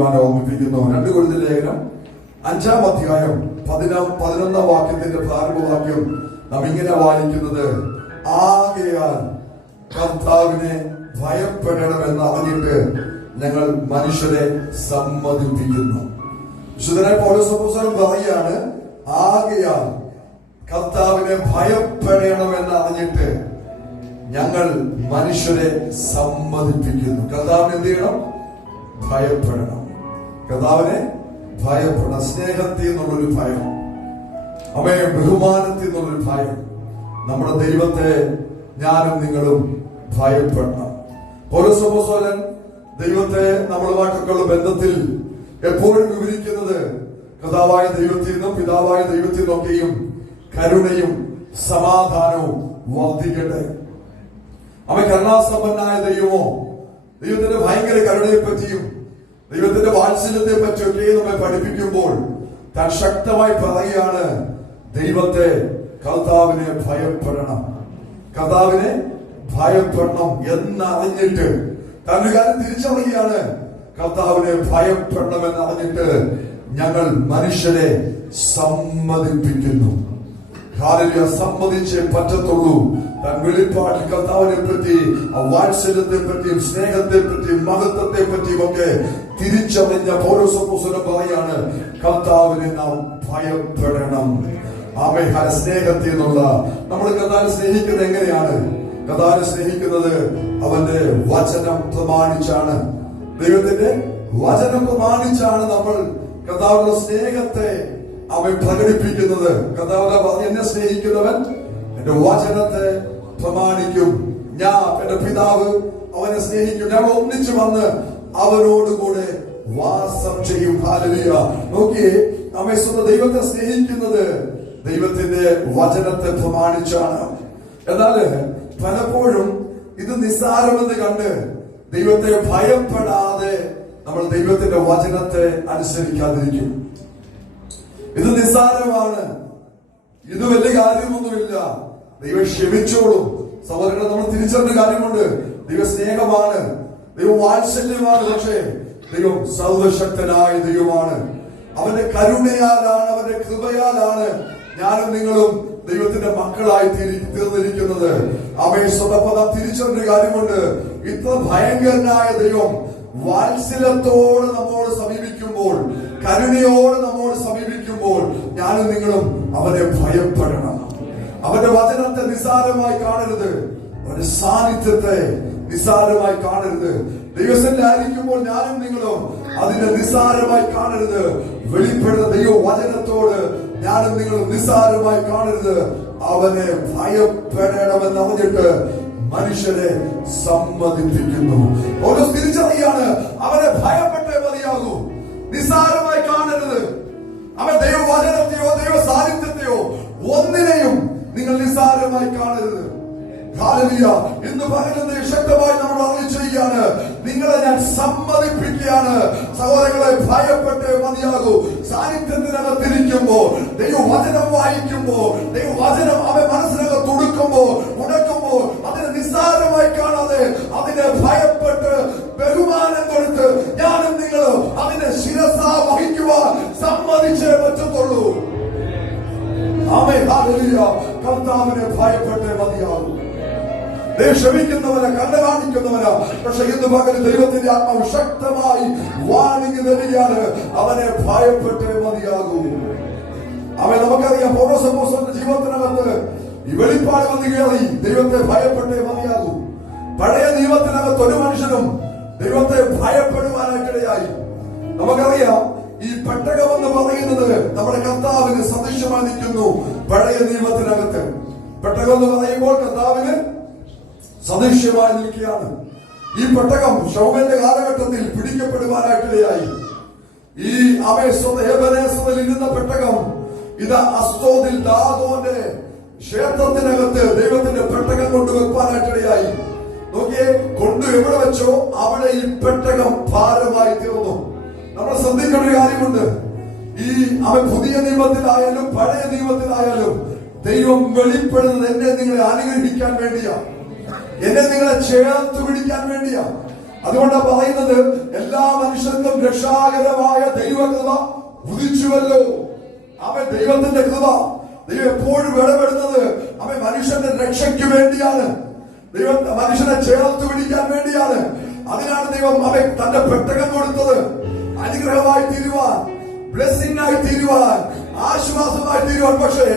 ശ്രദ്ധിക്കുവാൻ ഓർമ്മിപ്പിക്കുന്നു. 2 കൊരിന്ത്യർ ലേഖനം 5-ാം അധ്യായം 11-ാം വാക്യത്തിന്റെ പ്രാരംഭവാക്യം നാം ഇങ്ങനെ വായിക്കുന്നത്: ആകയാൽ കർത്താവിനെ ഭയപ്പെടണമെന്ന് അറിഞ്ഞിട്ട് ഞങ്ങൾ മനുഷ്യരെ സമ്മതിപ്പിക്കുന്നു. വിശുദ്ധനായ പൗലോസ് അപ്പോസ്തലൻ പറയുകയാണ്, ആകയാൽ കർത്താവിനെ ഭയപ്പെടണമെന്ന് അറിഞ്ഞിട്ട് ഞങ്ങൾ മനുഷ്യരെ സമ്മതിപ്പിക്കുന്നു. കർത്താവിനെ എന്ത് ചെയ്യണം? ഭയപ്പെടണം. കർത്താവിനെ ഭയപ്പെടണം. സ്നേഹത്തിൽ നിന്നുള്ളൊരു ഭയം, അവയെ ബഹുമാനത്തിൽ നിന്നുള്ളൊരു ഭയം. നമ്മുടെ ദൈവത്തെ ഞാനും നിങ്ങളും ഭയപ്പെടണം. പൗലോസ് അപ്പോസ്തലൻ ദൈവത്തെ നമ്മളുമായിട്ടൊക്കെയുള്ള ബന്ധത്തിൽ എപ്പോഴും വിവരിക്കുന്നത് കർത്താവായ ദൈവത്തിൽ നിന്നും പിതാവായ ദൈവത്തിൽ നിന്നൊക്കെയും കരുണയും സമാധാനവും വർദ്ധിക്കട്ടെ. അവൻ കരുണാസമ്പന്നായ ദൈവമോ, ദൈവത്തിന്റെ ഭയങ്കര കരുണയെ പറ്റിയും ദൈവത്തിന്റെ വാത്സല്യത്തെ പറ്റിയൊക്കെ നമ്മെ പഠിപ്പിക്കുമ്പോൾ താൻ ശക്തമായി പറയുകയാണ്, ദൈവത്തെ കർത്താവിനെ ഭയപ്പെടണം. കർത്താവിനെ ഭയപ്പെടണം എന്നറിഞ്ഞിട്ട് തന്റെ കാര്യം തിരിച്ചറിയുകയാണ്. കർത്താവിനെ ഭയപ്പെടണമെന്ന് അറിഞ്ഞിട്ട് ഞങ്ങൾ മനുഷ്യരെ സമ്മതിപ്പിക്കുന്നു. സമ്മതിച്ചേ പറ്റത്തുള്ളൂ. താൻ വെളിപ്പാടിൽ കർത്താവിനെ പറ്റി, വാത്സല്യത്തെ പറ്റിയും സ്നേഹത്തെ പറ്റിയും മഹത്വത്തെ പറ്റിയും ഒക്കെ തിരിച്ചറിഞ്ഞ പൗലോസ് അപ്പോസ്തലൻ പറയാണ്, കർത്താവിനെ നാം ഭയപ്പെടണം. സ്നേഹത്തിൽ നിന്നുള്ള നമ്മൾ കർത്താവിനെ സ്നേഹിക്കുന്നത് എങ്ങനെയാണ്? കർത്താവിനെ സ്നേഹിക്കുന്നത് അവന്റെ വചനം പ്രമാണിച്ചാണ്. ദൈവത്തിന്റെ വചനം പ്രമാണിച്ചാണ് നമ്മൾ കർത്താവിന്റെ സ്നേഹത്തെ അവൻ പ്രകടിപ്പിക്കുന്നത്. കർത്താവ് എന്നെ സ്നേഹിക്കുന്നവൻ എന്റെ വചനത്തെ പ്രമാണിക്കും. ഞാൻ എന്റെ പിതാവ് അവനെ സ്നേഹിക്കും. ഞാൻ ഒന്നിച്ചു വന്ന് അവനോടുകൂടെ വാസം ചെയ്യും. ഹല്ലേലൂയ. നോക്കിയേ, നമ്മെ സ്വന്തം ദൈവത്തെ സ്നേഹിക്കുന്നത് ദൈവത്തിന്റെ വചനത്തെ പ്രമാണിച്ചാണ്. എന്നാൽ പലപ്പോഴും ഇത് നിസ്സാരമെന്ന് കണ്ട് ദൈവത്തെ ഭയപ്പെടാതെ നമ്മൾ ദൈവത്തിന്റെ വചനത്തെ അനുസരിക്കാതിരിക്കും. ഇത് നിസ്സാരമാണ്, ഇത് വലിയ കാര്യമൊന്നുമില്ല, ദൈവം ക്ഷമിച്ചോളും. സഹോദരങ്ങളെ, നമ്മൾ തിരിച്ചറിഞ്ഞ കാര്യമുണ്ട്. ദൈവ സ്നേഹമാണ്, ദൈവം വാത്സല്യമാണ്. പക്ഷേ ദൈവം സർവശക്തനായ ദൈവമാണ്. അവന്റെ കരുണയാലാണ്, അവന്റെ കൃപയാലാണ് ഞാനും നിങ്ങളും ദൈവത്തിന്റെ മക്കളായി തീർന്നിരിക്കുന്നത്. അവയെ സ്വതപ്പദം തിരിച്ചറിഞ്ഞ കാര്യമുണ്ട്. ഇത്ര ഭയങ്കരനായ ദൈവം വാത്സല്യത്തോട് നമ്മോട് സമീപിക്കുമ്പോൾ, കരുണയോട് നമ്മോട് സമീപിക്കുമ്പോൾ ഞാനും നിങ്ങളും അവനെ ഭയപ്പെടണം. അവന്റെ വചനത്തെ നിസ്സാരമായി കാണരുത്. അവന്റെ സാന്നിധ്യത്തെ നിസ്സാരമായി കാണരുത്. ദൈവസന്നിധിയിലായിരിക്കുമ്പോൾ ഞാനും നിങ്ങളും അതിനെ നിസ്സാരമായി കാണരുത്. വെളിപ്പെടുന്ന ദൈവ വചനത്തോട് ഞാനും നിങ്ങളും നിസ്സാരമായി കാണരുത്. അവനെ ഭയപ്പെടണമെന്ന് അറിഞ്ഞിട്ട് മനുഷ്യരെ സമ്മതിപ്പിക്കുന്നു. ഓരോ തിരിച്ചറിയാണ്, അവനെ ഭയപ്പെട്ടേ മതിയാകൂ. നിസ്സാരമായി കാണരുത്. അവൻ ദൈവവചനത്തെയോ ദൈവ സാന്നിധ്യത്തെയോ ഒന്നിനെയും നിങ്ങൾ നിസ്സാരമായി കാണരുത്. ഹല്ലേലൂയ. ഇന്ന് പകരുന്ന ശക്തമായി നമ്മൾ അറിയിച്ചിരിക്കുകയാണ്, നിങ്ങളെ ഞാൻ സമ്മതിപ്പിക്കുകയാണ്. സഹോദരങ്ങളെ, ഭയപ്പെട്ടേ മതിയാകൂ. സാന്നിധ്യത്തിനകത്തിരിക്കുമ്പോൾ, ദൈവവചനം വായിക്കുമ്പോൾ, ദൈവവചനം അവൻ മനസ്സിനകത്ത് തുടുക്കുമ്പോൾ, ഉടക്കുമ്പോൾ അതിനെ നിസ്സാരമായി കാണാതെ അതിനെ ഭയപ്പെട്ട് ബഹുമാനം കൊടുത്ത് ഞാനും നിങ്ങളും അതിനെ ശിരസ വഹിക്കുവാൻ സമ്മതിച്ചേ പറ്റത്തുള്ളൂ. ആമേൻ. ഹല്ലേലൂയ. കർത്താവിനെ ഭയപ്പെട്ടേ മതിയാകൂ. ക്ഷമിക്കുന്നവനെ, കണ്ട കാണിക്കുന്നവന്. പക്ഷെ ഇന്ന് പകൽ ദൈവത്തിന്റെ ആത്മാവ് ശക്തമായി വാണിംഗ് തരികയാണ്, അവനെ ഭയപ്പെട്ടേ മതിയാകൂ. അവൻ നമുക്കറിയാം, പൗലോസ് അപ്പോസ്തലന്റെ ജീവിതത്തിനകത്ത് ഈ വെളിപ്പാട് വന്നു കയറി, ദൈവത്തെ ഭയപ്പെട്ടേ മതിയാകൂ. പഴയ നിയമത്തിനകത്ത് ഒരു മനുഷ്യനും ദൈവത്തെ ഭയപ്പെടുവാനായിട്ടിടയായി. നമുക്കറിയാം, ഈ പെട്ടകം എന്ന് പറയുന്നത് നമ്മുടെ കർത്താവിന് സദൃശമായി നിൽക്കുന്നു. പഴയ നിയമത്തിനകത്ത് പെട്ടകം എന്ന് പറയുമ്പോൾ കർത്താവിന് സദൃശ്യമായി നിൽക്കുകയാണ്. ഈ പെട്ടകം ശൗലിന്റെ കാലഘട്ടത്തിൽ പിടിക്കപ്പെടുവാനായിട്ടിടയായി. ഈ ഹേബെരേസിൽ ഇരുന്ന പെട്ടകം ഇതാ അസ്തോദിൽ ദാഗോന്റെ ക്ഷേത്രത്തിനകത്ത് ദൈവത്തിന്റെ പെട്ടകം കൊണ്ടുവെക്കാനായിട്ടിടയായി. നോക്കിയേ, കൊണ്ട് എവിടെ വെച്ചോ അവിടെ ഈ പെട്ടകം ഭാരമായി തീർന്നു. നമ്മൾ ശ്രദ്ധിക്കേണ്ട ഒരു കാര്യമുണ്ട്. ഈ അവൻ പുതിയ നിയമത്തിലായാലും പഴയ നിയമത്തിലായാലും ദൈവം വെളിപ്പെടുന്നത് എന്നെ നിങ്ങളെ അനുഗ്രഹിക്കാൻ വേണ്ടിയാ, എന്നെ നിങ്ങളെ ചേർത്ത് പിടിക്കാൻ വേണ്ടിയാ. അതുകൊണ്ടാണ് പറയുന്നത്, എല്ലാ മനുഷ്യർക്കും രക്ഷാകരമായ ദൈവകൃപ ഉദിച്ചുവല്ലോ. അവൻ ദൈവത്തിന്റെ കൃപ, ദൈവം എപ്പോഴും ഇടപെടുന്നത് അവൻ മനുഷ്യന്റെ രക്ഷയ്ക്ക് വേണ്ടിയാണ്. ദൈവം മനുഷ്യനെ ചേർത്ത് പിടിക്കാൻ വേണ്ടിയാണ്. അതിനാണ് ദൈവം അവൻ തന്റെ പെട്ടകം കൊടുത്തത്. അനുഗ്രഹമായി തീരുവാൻ, ബ്ലെസ്സിംഗ് ആയി തീരുവാൻ, ആശ്വാസമായി തീരുവാൻ. പക്ഷേ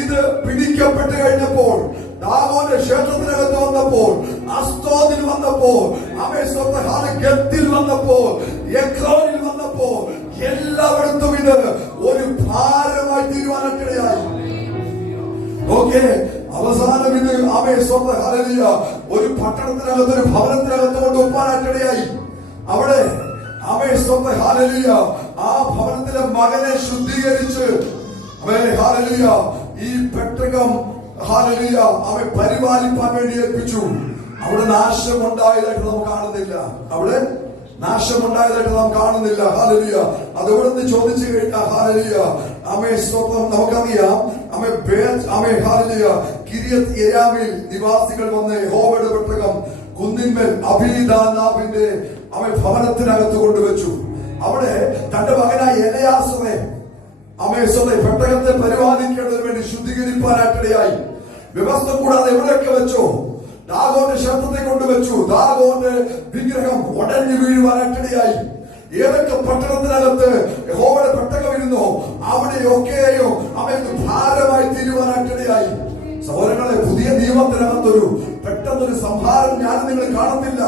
ഇത് പിടിക്കപ്പെട്ട് കഴിഞ്ഞപ്പോൾ, ദാഗോന്റെ ക്ഷേത്രത്തിനകത്ത് വന്നപ്പോൾ, അസ്തോദിൽ വന്നപ്പോൾ, ഗത്തിൽ വന്നപ്പോൾ, എക്രോനിൽ വന്നപ്പോൾ, എല്ലായിടത്തും ഇത് ഒരു ഭാരമായി തീരുവാനിടയായി. ഓക്കെ, അവസാനം ഇത് ഒരു പട്ടണത്തിനകത്ത്, ഒരു ഭവനത്തിനകത്ത് കൊണ്ട് ഒപ്പാനായിട്ടിടയായി. അവിടെ ആ ഭവനത്തിലെ മകനെ ശുദ്ധീകരിച്ച് ഈ പെട്ടകം അവൻ പരിപാലിപ്പാൻ വേണ്ടി ഏൽപ്പിച്ചു. അവിടെ നാശമുണ്ടായതായിട്ട് നാം കാണുന്നില്ല. അവിടെ നാശമുണ്ടായതായിട്ട് നാം കാണുന്നില്ല. ഹാലലിയ. അതെവിടുന്ന് ചോദിച്ചു കഴിഞ്ഞാൽ ഹാലലിയ നമുക്കറിയാം. കിര്യത്ത് യെയാമിൽ നിവാസികൾ വന്ന് യഹോവയുടെ പെട്ടകം കുന്നിന്മേൽ അബീദാനാബിന്റെ ഭവനത്തിനകത്ത് കൊണ്ടുവച്ചു. അവിടെ തന്റെ മകനായ എലയാസറെ പെട്ടകത്തെ പരിപാലിക്കേണ്ടതിന് വേണ്ടി ശുദ്ധീകരിപ്പാനായിട്ടിടയായി. വ്യവസ്ഥ കൂടാതെ എവിടെയൊക്കെ വെച്ചോ, ദാഗോന്റെ ക്ഷേത്രത്തെ കൊണ്ടുവച്ചു. ദാഗോന്റെ വിഗ്രഹം ഉടഞ്ഞു വീഴുവാനായിട്ടിടയായി. ഏതൊക്കെ പട്ടണത്തിനകത്ത് യഹോവയുടെ പെട്ടകം ഇരുന്നോ അവിടെയൊക്കെയോ അവർക്ക് ഭാരമായി തീരുവാനായിട്ടിടയായി. സഹോദരങ്ങളെ, പുതിയ നിയമത്തിനകത്തൊരു പെട്ടെന്നൊരു സംഹാരം ഞാൻ നിങ്ങൾ കാണത്തില്ല.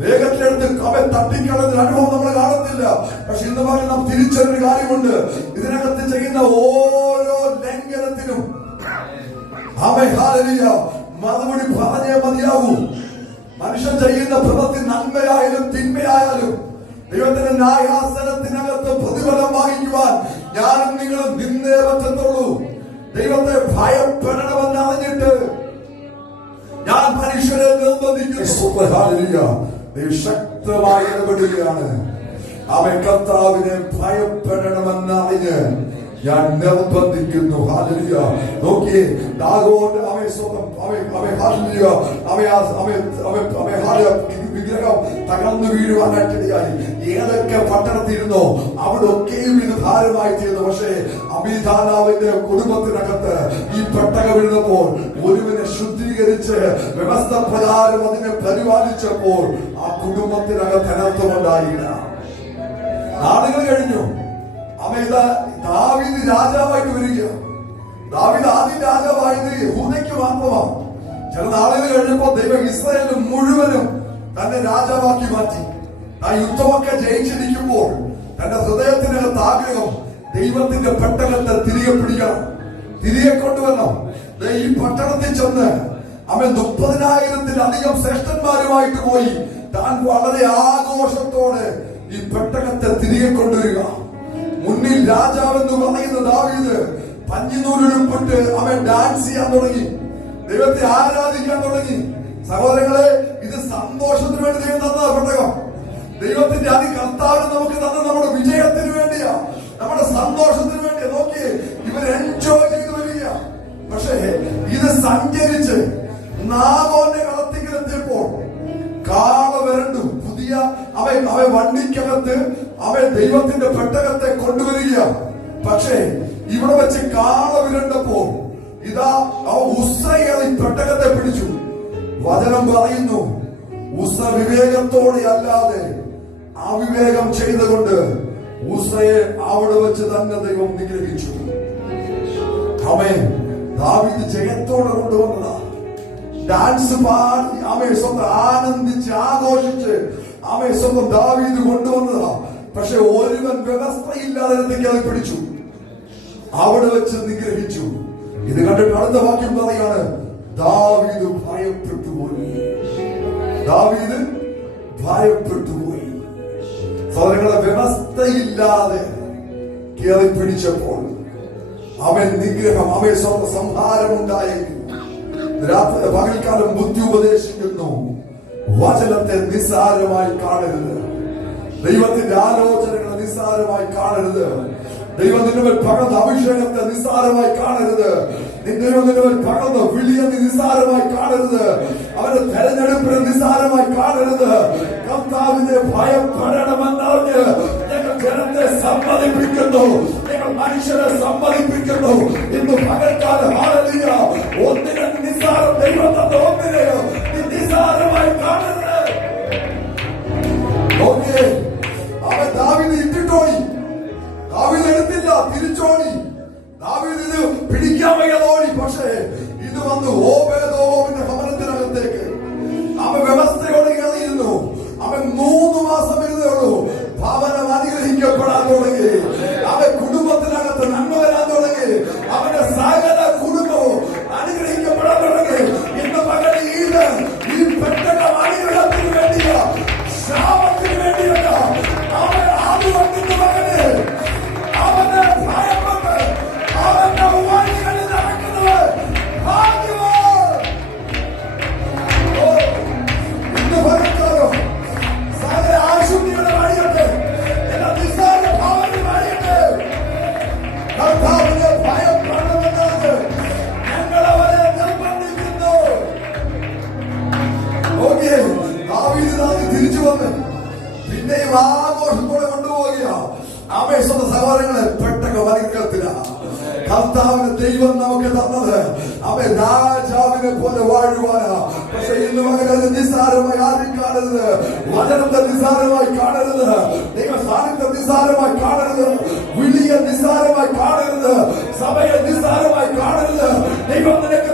വേഗത്തിലെടുത്ത് അവൻ തട്ടിക്കളഞ്ഞ അനുഭവം നമ്മൾ കാണത്തില്ല. പക്ഷെ ഇന്ന് പറഞ്ഞ് നാം തിരിച്ചൊരു കാര്യമുണ്ട്. ഇതിനകത്ത് ചെയ്യുന്ന ഓരോ ലംഘനത്തിനും മറുപടി പറഞ്ഞേ മതിയാകൂ. മനുഷ്യൻ ചെയ്യുന്ന പ്രവൃത്തി നന്മയായാലും തിന്മയായാലും ദൈവത്തിന്റെ ന്യായാസനത്തിനകത്ത് പ്രതിഫലം വാങ്ങിക്കുവാൻ ഞാനും നിങ്ങളും നിന്നേ പറ്റത്തുള്ളൂ. ദൈവത്തെ ഭയപ്പെടണമെന്ന് അറിഞ്ഞിട്ട് ഞാൻ മനുഷ്യരെ നിർബന്ധിക്കുന്നു. ശക്തമായി ഇടപെടുകയാണ്. അവൻ കർത്താവിനെ ഭയപ്പെടണമെന്നറിഞ്ഞ് ഞാൻ നിർബന്ധിക്കുന്നു. ഹാലലിയ. നോക്കിയേ, ദാഗോന്റെ വിഗ്രഹം തകർന്നു വീഴുവാനായിട്ടിടയായി. ഏതൊക്കെ പട്ടണത്തിരുന്നോ അവിടെ ഒക്കെയും ഇത് ഭാരമായി തീർന്നു. പക്ഷേ അബീദാനാവിന്റെ കുടുംബത്തിനകത്ത് ഈ പെട്ടകം ഇരുന്നപ്പോൾ ഒരുവിനെ ശുദ്ധീകരിച്ച് വ്യവസ്ഥ പ്രകാരം അതിനെ പരിപാലിച്ചപ്പോൾ ആ കുടുംബത്തിനകത്ത് അനർത്ഥമുണ്ടായില്ല. നാളുകൾ കഴിഞ്ഞു. ദാവീദ് രാജാവായിട്ട് വരിക. ദാവീദ് ആദ്യം രാജാവായത് യഹൂദയ്ക്ക് മാത്രമാണ്. ചില നാളുകൾ കഴിഞ്ഞപ്പോൾ ദൈവം ഇസ്രായേൽ മുഴുവനും തന്നെ രാജാവാക്കി മാറ്റി. ആ യുദ്ധമൊക്കെ ജയിച്ചിരിക്കുമ്പോൾ തന്റെ ഹൃദയത്തിനകത്ത് ആഗ്രഹം ദൈവത്തിന്റെ പെട്ടകത്തെ തിരികെ പിടിക്കണം, തിരികെ കൊണ്ടുവരണം. ഈ പട്ടണത്തിൽ ചെന്ന് അവൻ 30,000-ലധികം ശ്രേഷ്ഠന്മാരുമായിട്ട് പോയി താൻ വളരെ ആഘോഷത്തോടെ ഈ പെട്ടകത്തെ തിരികെ കൊണ്ടുവരിക. മുന്നിൽ രാജാവെന്ന് പറയുന്ന ദാവീദ് പഞ്ഞിനൂലുടുപ്പിട്ട് അവൻ ഡാൻസ് ചെയ്യാൻ തുടങ്ങി, ദൈവത്തെ ആരാധിക്കാൻ തുടങ്ങി. സഹോദരങ്ങളെ, ഇത് സന്തോഷത്തിന് വേണ്ടി ദൈവം തന്ന പെട്ടകം. ദൈവത്തിന്റെ കർത്താവിന് നമുക്ക് തന്ന നമ്മുടെ വിജയത്തിന് വേണ്ടിയാ, നമ്മുടെ സന്തോഷത്തിന് വേണ്ടിയാ. നോക്കി, ഇവർ എൻജോയ് ചെയ്ത് വരിക. പക്ഷേ ഇത് സഞ്ചരിച്ച് നാഗോന്റെ കളത്തിലെത്തിയപ്പോൾ കാള വരണ്ടു. പുതിയ അവൻ വണ്ടിക്കകത്ത് അവൻ ദൈവത്തിന്റെ പെട്ടകത്തെ കൊണ്ടുവരിക. പക്ഷേ ഇവിടെ വെച്ച് കാള വിരണ്ടപ്പോ ഇതാ ഉസ്രയേൽ പെട്ടകത്തെ പിടിച്ചു. വചനം പറയുന്നു, ഉസ്ര വിവേകത്തോടെ അല്ലാതെ അവിവേകം ചെയ്തുകൊണ്ട് ഉസ്രയെ അവിടെ വെച്ച് തന്നെ ദൈവം നിഗ്രഹിച്ചു. അവൻ ദാവീദ് ജയത്തോടെ കൊണ്ടുവന്നതാ. ഡാൻസ് പാടി സ്വന്തം ആനന്ദിച്ച് ആഘോഷിച്ച് സ്വന്തം ദാവീദ് കൊണ്ടുവന്നതാ. പക്ഷെ ഒരുവൻ വ്യവസ്ഥയില്ലാതെ അത് പിടിച്ചു, അവിടെ വെച്ച് നിഗ്രഹിച്ചു. ഇത് കണ്ടിട്ട് അടുത്ത വാക്യം പറയാണ്, ദാവീദ് ഭയപ്പെട്ടുപോയി. ദാവീദ് ഭയപ്പെട്ടുപോയി. സഹോദരങ്ങളെ, വ്യവസ്ഥയില്ലാതെ കയറി പിടിച്ചപ്പോൾ അവൻ നിഗ്രഹം, സ്വന്തം സംഹാരമുണ്ടായെങ്കിൽ പകൽക്കാലം ബുദ്ധി ഉപദേശിക്കുന്നു. വചനത്തെ നിസ്സാരമായി കാണരുത്. ദൈവത്തിന്റെ ആലോചനകളെ നിസ്സാരമായി കാണരുത്. ദൈവത്തിന്റെ പകർന്ന അഭിഷേകത്തെ നിസ്സാരമായി കാണരുത്. നിന്നെ പകർന്നു. വിളിയെ നീ നിസ്സാരമായി കാണരുത്. അവന്റെ തെരഞ്ഞെടുപ്പിനെ നിസ്സാരമായി കാണരുത്. കർത്താവിനെ ഭയപ്പെടണമെന്നറിഞ്ഞ് ഞങ്ങൾ ജനത്തെ സമ്മതിപ്പിക്കുന്നു. ഞങ്ങൾ മനുഷ്യരെ സമ്മതിപ്പിക്കുന്നു. ഇന്ന് പകൽക്കാലം ഹല്ലേലൂയ, ഒന്നിനെ നിസ്സാരം ദൈവം തന്ന ഒന്നിനെയോ നീ നിസ്സാരമായി കാണരുത്. അവൻ ദാവീദ് ഇട്ടിട്ടോടി. ദാവീദ് എടുത്തില്ല, തിരിച്ചോടി. ദാവീദ് ഇത് പിടിക്കാൻ വയ്യാതോടി. പക്ഷേ ഇത് വന്ന് ഓബേദോമിന്റെ ഭവനത്തിനകത്തേക്ക് അവൻ വ്യവസ്ഥയോടെ ഇറങ്ങിയിരുന്നു. അവൻ 3 മാസം ഇരുന്നേ ഉള്ളൂ. ഭവനം അനുഗ്രഹിക്കപ്പെടാൻ തുടങ്ങി. അവൻ കുടുംബത്തിനകത്ത് നന്മ വരാൻ തുടങ്ങി. അവന്റെ സകല കുടുംബവും അനുഗ്രഹിക്കപ്പെടാൻ തുടങ്ങി. ഇന്ന് പകരം ഈ പെട്ടെന്ന് അനുഗ്രഹത്തിന് വേണ്ടിയ ശാപത്തിന് വേണ്ടിയല്ല. അവൻ അതുകൊണ്ടിന്റെ മകന് അവന്റെ ഭയപ്പെട്ട് അവന്റെ വഴികളിൽ നടക്കുന്നത് ഭാഗ്യവാൻ. ഇന്ന് പകർക്കാലോ സകല ആശുദ്ധിയുടെ വഴിയുണ്ട്. എല്ലാ നിസ്സാര ഭാവന വഴിയുണ്ട്. കർത്താവിനെ ഭയപ്പെടണമെന്നാണ് ഞങ്ങൾ അവരെ നിർബന്ധിക്കുന്നു. ദാവീദ് തിരിച്ചു വന്ന് പിന്നെയും ആഘോഷത്തോടെ കൊണ്ടുപോവുക. ആവേശമുള്ള സഹോദരങ്ങളെ, പെട്ടക വരിക്കത്തിലാണ് കർത്താവിന് ദൈവം നമുക്ക് തന്നത്. അവൻ രാജാവിനെ പോലെ വാഴുവാനാ. പക്ഷെ ഇന്ന് മകനത് നിസ്സാരമായി ആരും കാണരുത്. വചനത്തെ നിസ്സാരമായി കാണരുത്. ദൈവ സാന്നിധ്യം നിസ്സാരമായി കാണരുത്. വിളിയെ നിസ്സാരമായി കാണരുത്. സഭയെ നിസ്സാരമായി കാണരുത്. ദൈവം നിനക്ക്